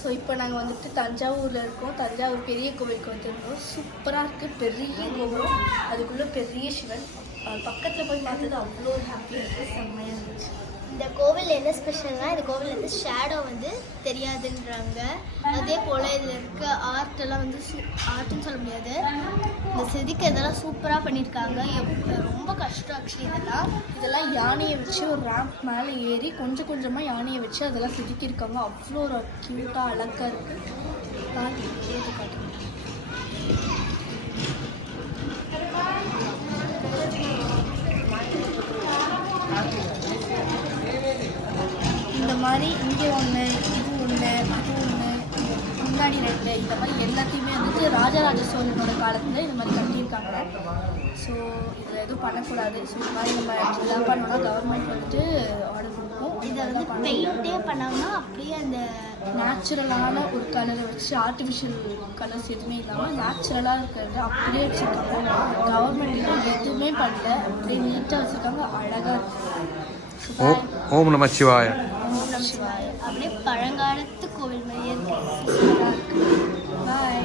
So இப்போ நாங்கள் வந்துட்டு தஞ்சாவூரில் இருக்கோம். தஞ்சாவூர் பெரிய கோவிலுக்கு வந்துருக்கோம். சூப்பராக இருக்குது. பெரிய கோபுரம், அதுக்குள்ளே பெரிய சிவன். பக்கத்தில் போய் பார்த்தது அவ்வளோ ஒரு ஹாப்பியாக இருக்குது. செம்மையாக இருந்துச்சு. இந்த கோவில் என்ன ஸ்பெஷல்னால் இந்த கோவில் வந்து ஷேடோ வந்து தெரியாதுன்றாங்க. அதே போல் இதில் இருக்க ஆர்ட்டெல்லாம் வந்து ஆர்ட்னு சொல்ல முடியாது, இந்த செதுக்கிறதெல்லாம் சூப்பராக பண்ணியிருக்காங்க. ரொம்ப கஷ்டம் ஆக்சுவலி. இதெல்லாம் யானையை வச்சு ஒரு ரேம்ப் மேலே ஏறி கொஞ்சம் கொஞ்சமாக யானையை வச்சு அதெல்லாம் செதுக்கியிருக்காங்க. அவ்வளோ ஒரு க்யூட்டாக அழகாக இருக்குது. காட்டுங்க. இந்த மாதிரி இங்கே ஒன்று, இது ஒன்று, அது ஒன்று, முன்னாடி 2 இந்த மாதிரி எல்லாத்தையுமே வந்துட்டு ராஜராஜ சோழனோட காலத்தில் இந்த மாதிரி கட்டியிருக்காங்க. ஸோ இதில் எதுவும் பண்ணக்கூடாது. ஸோ இந்த மாதிரி நம்ம இதெல்லாம் பண்ணோன்னா கவர்மெண்ட் வந்துட்டு ஆர்டர் கொடுப்போம். இதை வந்து பெயிண்டே பண்ணாங்கன்னா அப்படியே அந்த நேச்சுரலான ஒரு கலரை வச்சு ஆர்டிஃபிஷியல் கலர்ஸ் எதுவுமே இல்லாமல் நேச்சுரலாக இருக்கிறது அப்படியே வச்சுருக்காங்க. கவர்மெண்ட் எதுவுமே பண்ணல, அப்படியே நீட்டாக வச்சுருக்காங்க. அழகாக இருக்குது. ஓம் நம சிவாய. அப்படியே பழங்காலத்து கோவில் மாதிரியே இருக்கு. பாய்.